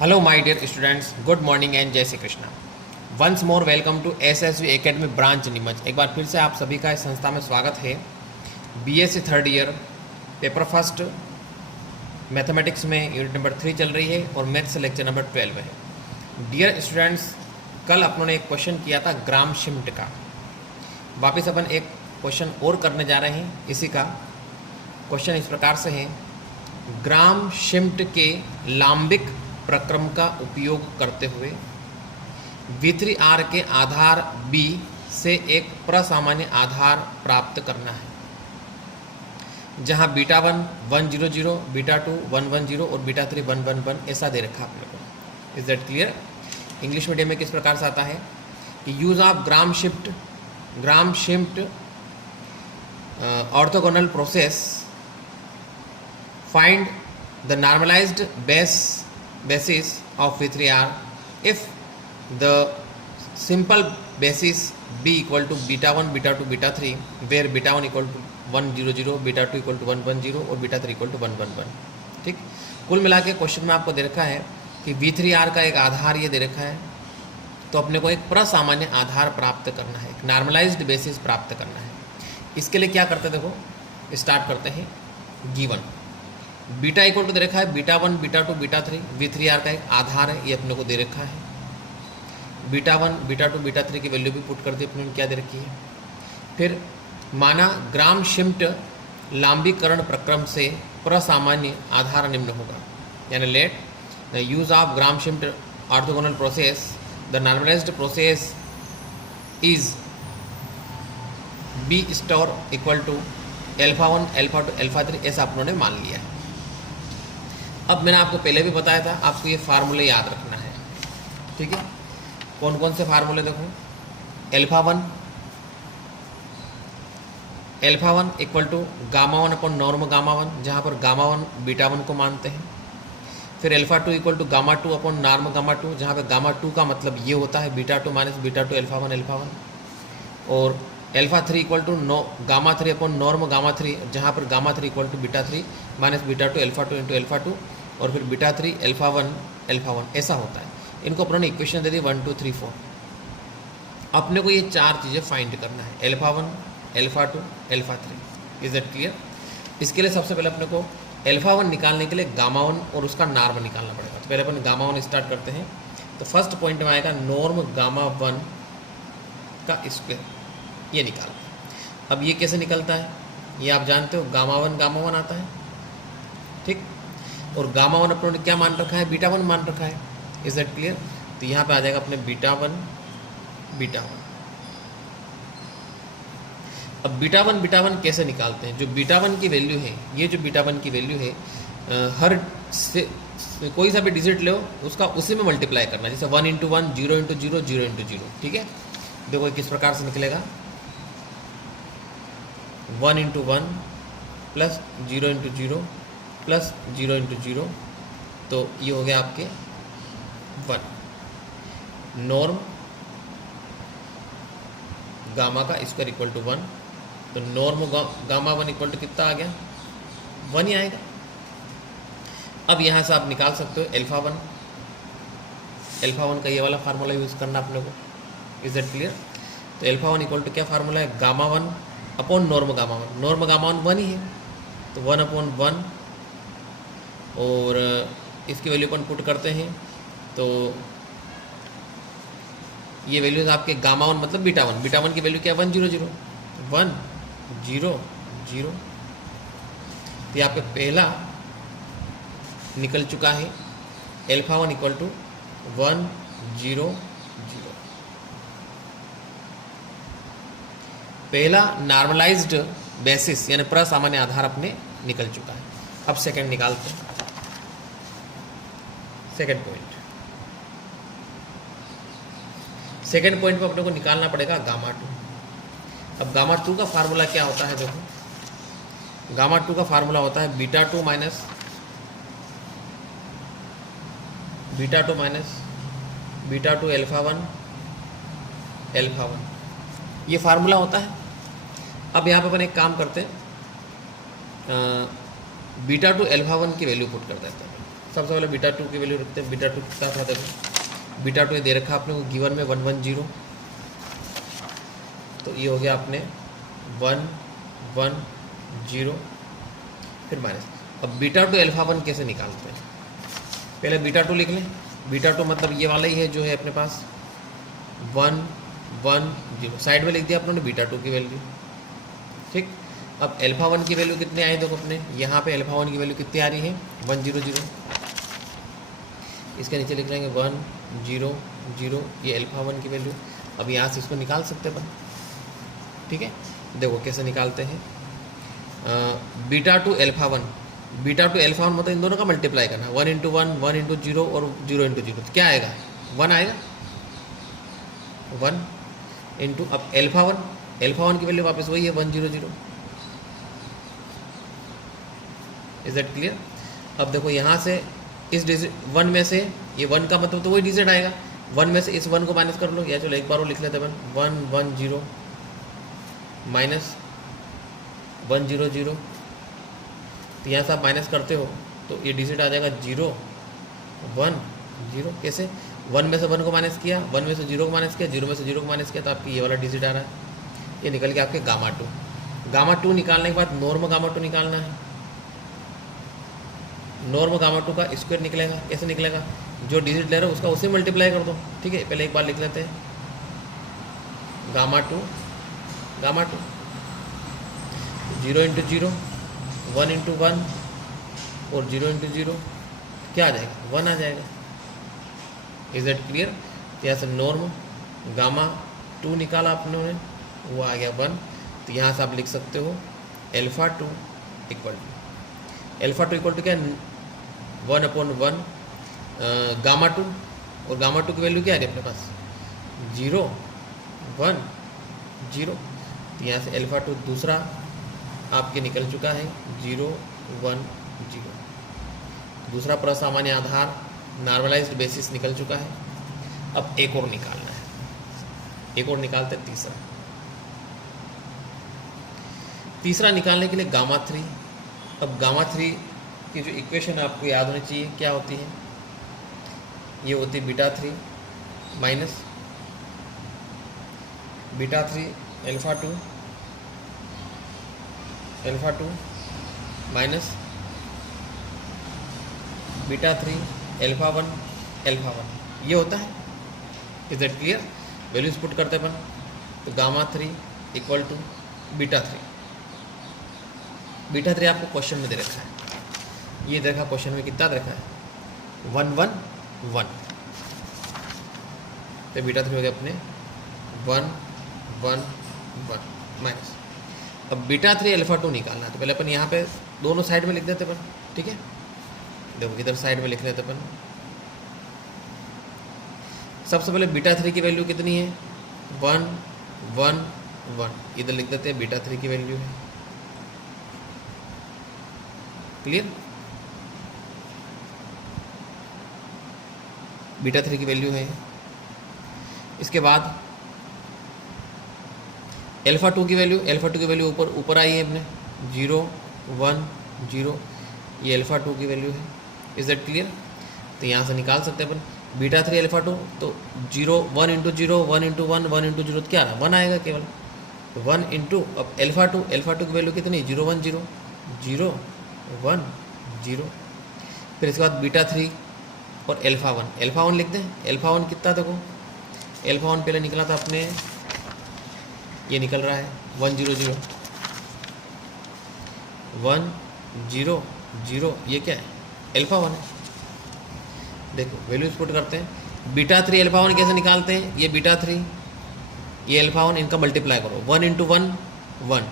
Hello my dear students, good morning and जय Shri Krishna. Once more welcome to SSV academy branch Neemuch. एक बार फिर से आप सभी का इस संस्था में स्वागत है। BSc third year paper first mathematics में यूनिट नंबर 3 चल रही है और मैथ्स लेक्चर नंबर 12 है। डियर स्टूडेंट्स, कल अपनों ने एक क्वेश्चन किया था ग्राम शिफ्ट का। वापस अपन एक क्वेश्चन और करने जा रहे हैं इसी का। क्वेश्चन इस प्रकार से है, ग्राम शिफ्ट के लांबिक प्रक्रम का उपयोग करते हुए V3R के आधार B से एक प्रसामान्य आधार प्राप्त करना है, जहां बीटा 1 100, बीटा 2 110 और बीटा 3 111 ऐसा दे रखा आप लोगों को। Is that clear? English medium में किस प्रकार से आता है कि use of Gram Schmidt orthogonal process, find the normalized basis of V3R if the simple basis B equal to beta 1, beta 2, beta 3, where beta 1 equal to 100, beta 2 equal to 110 और beta 3 equal to 111। ठीक, कुल मिला के question में आपको दे रखा है कि V3R का एक आधार ये दे रखा है, तो अपने को एक प्रसामान्य आधार प्राप्त करना है, एक नॉर्मलाइज्ड बेसिस प्राप्त करना है। इसके लिए क्या करते हैं, देखो स्टार्ट करते हैं। गिवन बीटा इक्वल टू दे रखा है बीटा 1, बीटा 2, बीटा 3, V3R का एक आधार है, ये अपने को दे रखा है। बीटा 1, बीटा 2, बीटा 3 की वैल्यू भी पुट कर दी अपने, क्या दे रखी है। फिर माना ग्राम शिफ्ट लांबीकरण प्रक्रम से प्रसामान्य आधार निम्न होगा, यानी let the use of Gram Schmidt orthogonal process, the normalized process is B star equal to alpha 1, alpha 2, alpha 3, ऐसा आप लोगों ने मान लिया है। अब मैंने आपको पहले भी बताया था, आपको ये फार्मूले याद रखना है। ठीक है, कौन कौन से फार्मूले देखो। Alpha 1 equal to gamma 1 upon norm gamma 1, जहाँ पर गामा 1 बीटा 1 को मानते हैं। फिर alpha 2 equal to gamma 2 upon norm gamma 2, जहाँ पर गामा 2 का मतलब ये होता है बीटा 2 माइनस बीटा 2 अल्फा 1। और alpha 3 equal to gamma 3 upon norm gamma 3, जहाँ पर gamma 3 equal to beta 3 minus beta 2 alpha 2 into alpha 2, और फिर बीटा 3 अल्फा 1 ऐसा होता है। इनको अपनों ने इक्वेशन दे दी 1 2 3 4। अपने को ये चार चीज़ें फाइंड करना है, alpha 1, alpha 2, alpha 3। Is that clear? इसके लिए सबसे पहले अपने को अल्फा 1 निकालने के लिए गामा 1 और उसका नॉर्म निकालना पड़ेगा। तो पहले अपन गामा 1 स्टार्ट करते हैं। तो फर्स्ट पॉइंट में आएगा नॉर्म गामा 1 का स्क्वायर, ये निकालना है। अब ये कैसे निकलता है ये आप जानते हो, गामा 1 आता है। ठीक, और गामा 1 अपने क्या मान रखा है, बीटा 1 मान रखा है। Is that clear? तो यहाँ पे आ जाएगा अपने बीटा 1, बीटा 1। अब बीटा 1 कैसे निकालते हैं। जो बीटा 1 की वैल्यू है, ये जो बीटा 1 की वैल्यू है, हर से कोई सा भी डिजिट लो उसका उसी में मल्टीप्लाई करना, जैसे 1 इंटू 1, 0 इंटू 0, 0 इंटू 0। ठीक है, देखो किस प्रकार से निकलेगा, 1 into 1 plus 0 into 0 plus 0 into 0, तो ये हो गया आपके 1। नॉर्म गामा का स्क्वायर इक्वल टू 1, तो नॉर्म गामा 1 इक्वल टू कितना आ गया, 1 ही आएगा। अब यहाँ से आप निकाल सकते हो अल्फा 1 का ये वाला फार्मूला यूज़ करना अपने को। Is that clear? तो अल्फा 1 इक्वल टू क्या फार्मूला है, gamma 1 upon norm gamma 1। Norm gamma 1 ही है, तो 1 अपॉन 1, और इसकी वैल्यू अपन पुट करते हैं तो ये वैल्यूज आपके गामा 1 मतलब बीटा 1 की वैल्यू क्या है, 1 0 0 1 0 0। तो यहाँ पे पहला निकल चुका है, अल्फा 1 इक्वल टू 1 0 0। पहला नॉर्मलाइज्ड बेसिस यानी प्रसामान्य आधार अपने निकल चुका है। अब सेकंड निकालते हैं, सेकंड पॉइंट पे अपने को निकालना पड़ेगा गामा 2। अब गामा 2 का फार्मूला क्या होता है, देखो गामा 2 का फार्मूला होता है बीटा 2 माइनस बीटा 2 अल्फा 1, ये फार्मूला होता है। अब यहाँ पे अपन एक काम करते हैं, बीटा 2 अल्फा 1 की वैल्यू पुट कर देते हैं। सबसे पहले बीटा टू की वैल्यू रखते हैं। बीटा टू कितना था, देखो बीटा टू दे रखा आपने को गिवन में 110, तो ये हो गया आपने 110, फिर माइनस। अब बीटा टू अल्फा 1 कैसे निकालते हैं, पहले बीटा टू लिख लें। बीटा टू मतलब ये वाला ही है जो है अपने पास 110, साइड में लिख दिया अपने बीटा टू की वैल्यू, ठीक। अब अल्फा 1 की वैल्यू कितनी आई, देखो अपने यहाँ पे अल्फा 1 की वैल्यू कितनी आ रही है 100, इसके नीचे लिख लेंगे 100, ये अल्फा 1 की वैल्यू। अब यहाँ से इसको निकाल सकते हैं अपन, ठीक है। देखो कैसे निकालते हैं, beta two alpha 1, beta two alpha 1 मतलब इन दोनों का मल्टीप्लाई करना, 1 इंटू 1, 1 इंटू 0 और 0 इंटू 0, तो क्या आएगा 1 आएगा, 1 इंटू अब अल्फा 1 की वैल्यू वापस वही है 100। Is that clear. अब देखो यहाँ से इस डिजिट 1 में से ये 1 का मतलब तो वही डिजिट आएगा, 1 में से इस 1 को माइनस कर लो, या चलो एक बार वो लिख लेते हैं 110 माइनस 100, तो यहाँ से आप माइनस करते हो तो ये डिजिट आ जाएगा 0 1 0। कैसे, 1 में से 1 को माइनस किया, 1 में से 0 को माइनस किया, 0 में से 0 को माइनस किया, तो आपकी ये वाला डिजिट आ रहा है, ये निकल के आपके गामा टू। गामा टू निकालने के बाद नॉर्म गामा टू निकालना है। नॉर्म गामा टू का स्क्वायर निकलेगा, कैसे निकलेगा, जो डिजिट ले रहे हो उसका उससे मल्टीप्लाई कर दो, ठीक है। पहले एक बार लिख लेते हैं गामा टू 0 इंटू 0, 1 इंटू 1 और 0 इंटू 0 क्या आ जाएगा 1 आ जाएगा। Is that clear. यहाँ से नॉर्म गामा टू निकाला आपने, वो आ गया 1, तो यहाँ से आप लिख सकते हो अल्फा टू इक्वल टू क्या 1/1 गामा टू, और गामा टू की वैल्यू क्या आ रही है अपने पास 0 1 0, तो यहाँ से अल्फा टू दूसरा आपके निकल चुका है 0 1 0, दूसरा प्रसामान्य आधार नॉर्मलाइज्ड बेसिस निकल चुका है। अब एक और निकालना है, एक और निकालते हैं तीसरा निकालने के लिए गामा 3। अब गामा 3 की जो इक्वेशन आपको याद होनी चाहिए क्या होती है, ये होती है beta 3 minus beta 3 alpha 2 minus beta 3 alpha 1 ये होता है। Is that clear. Values put करते अपन, तो गामा 3 इक्वल टू बीटा 3 आपको क्वेश्चन में दे रखा है, ये देखा क्वेश्चन में कितना देखा है 1 1 1, तो बीटा 3 हो गया अपने 1 1 1 माइनस। अब बीटा 3 अल्फा 2 निकालना है, तो पहले अपन यहाँ पे दोनों साइड में लिख देते अपन, ठीक है। देखो इधर साइड में लिख लेते अपन, सबसे पहले बीटा 3 की वैल्यू कितनी है 1 1 1, इधर लिख देते हैं बीटा 3 की वैल्यू है, क्लियर। बीटा 3 की वैल्यू है। इसके बाद अल्फा 2 की वैल्यू ऊपर आई है अपने 0 1 0, ये अल्फा 2 की वैल्यू है। Is that clear. तो यहाँ से निकाल सकते हैं अपन बीटा 3 अल्फा 2, तो 0 1 इंटू 0 1 इंटू 1 1 इंटू 0 क्या रहा 1 आएगा केवल, 1 इंटू अब अल्फा 2 की वैल्यू कितनी 0 1 0 0 1 0, फिर इसके बाद बीटा 3 और अल्फा 1 लिख दें। अल्फा 1 कितना, देखो अल्फा 1 पहले निकला था अपने, ये निकल रहा है 1 0 0 1 0 0, ये क्या है अल्फा 1 है। देखो वैल्यूज पुट करते हैं, बीटा 3 अल्फा 1 कैसे निकालते हैं, ये बीटा 3 ये अल्फा 1, इनका मल्टीप्लाई करो 1 इंटू 1 1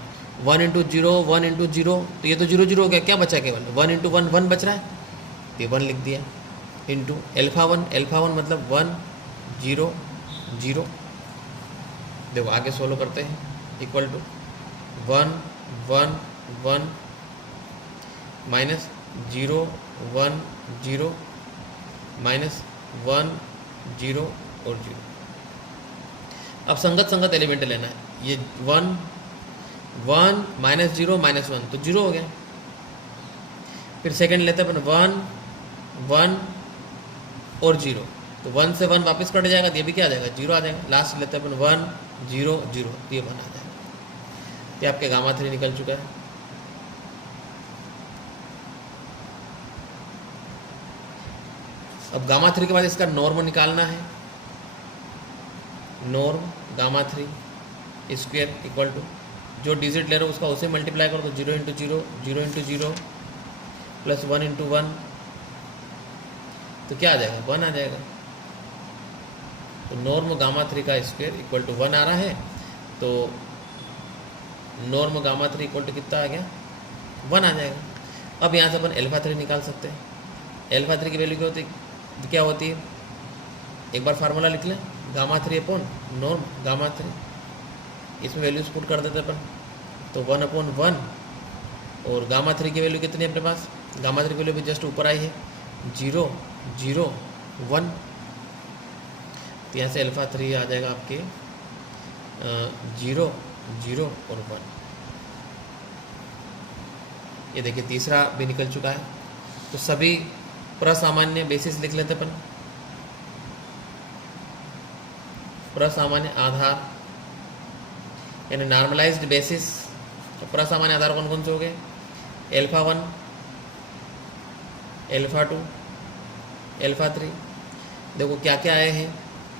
1 इंटू 0 1 इंटू 0, तो ये तो 0 0 हो गया, क्या बचा केवल 1 इंटू 1 1 बच रहा है, तो ये 1 लिख दिया इंटू अल्फा 1 मतलब 1 0 0। देखो आगे सोल्व करते हैं, इक्वल टू 1 1 1 माइनस 0 1 0 माइनस 1 0 और 0। अब संगत एलिमेंट लेना है, ये 1 1 माइनस 0 माइनस 1 तो 0 हो गया। फिर सेकंड लेते हैं अपन 1 1 और 0, तो 1 से 1 वापस कट जाएगा, तो ये भी क्या आ जाएगा, 0 आ जाएगा। लास्ट लेते हैं अपन 1 0 0, तो ये 1 आ जाएगा। ये आपके गामा 3 निकल चुका है। अब गामा 3 के बाद इसका नॉर्म निकालना है। Norm gamma 3 square equal to जो डिजिट ले रहे हो उसका उसे मल्टीप्लाई करो, तो 0 इंटू 0 0 इंटू 0 प्लस 1 इंटू 1, तो क्या आ जाएगा, 1 आ जाएगा। तो नॉर्म गामा 3 का स्क्वायर इक्वल टू 1 आ रहा है, तो नॉर्म गामा 3 इक्वल टू कितना आ गया, 1 आ जाएगा। अब यहाँ से अपन अल्फा 3 निकाल सकते हैं। अल्फा 3 की वैल्यू क्या होती है, एक बार फार्मूला लिख लें, गामा 3 अपॉन नॉर्म गामा 3, इसमें वैल्यूज पुट कर देते अपन, तो 1 अपॉन 1, और गामा 3 की वैल्यू कितनी है अपने पास, गामा 3 की वैल्यू भी जस्ट ऊपर आई है, 0 0 1, तो यहाँ से अल्फा 3 आ जाएगा आपके 0 0 और 1। ये देखिए तीसरा भी निकल चुका है। तो सभी प्रसामान्य बेसिस लिख लेते अपन, प्रसामान्य आधार यानी नॉर्मलाइज्ड बेसिस। तो प्रसामान्य आधार कौन कौन से हो गए, अल्फा 1 अल्फा 2 अल्फा 3। देखो क्या क्या आए हैं,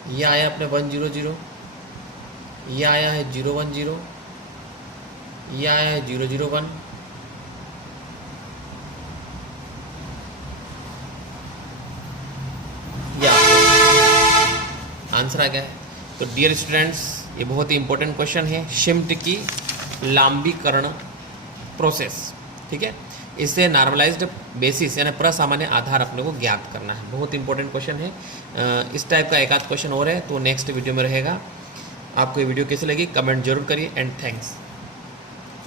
ये आया अपने 1 0 0, ये आया है 0 1 0, ये आया है 0 0 1, ये आंसर आ गया है। तो डियर स्टूडेंट्स, ये बहुत ही इंपॉर्टेंट क्वेश्चन है, शिफ्ट की लांबीकरण प्रोसेस, ठीक है। इससे नॉर्मलाइज्ड बेसिस यानी प्रसामान्य आधार अपने को ज्ञात करना है, बहुत इंपॉर्टेंट क्वेश्चन है। इस टाइप का एक आध क्वेश्चन और है तो नेक्स्ट वीडियो में रहेगा। आपको ये वीडियो कैसी लगी कमेंट जरूर करिए, एंड थैंक्स।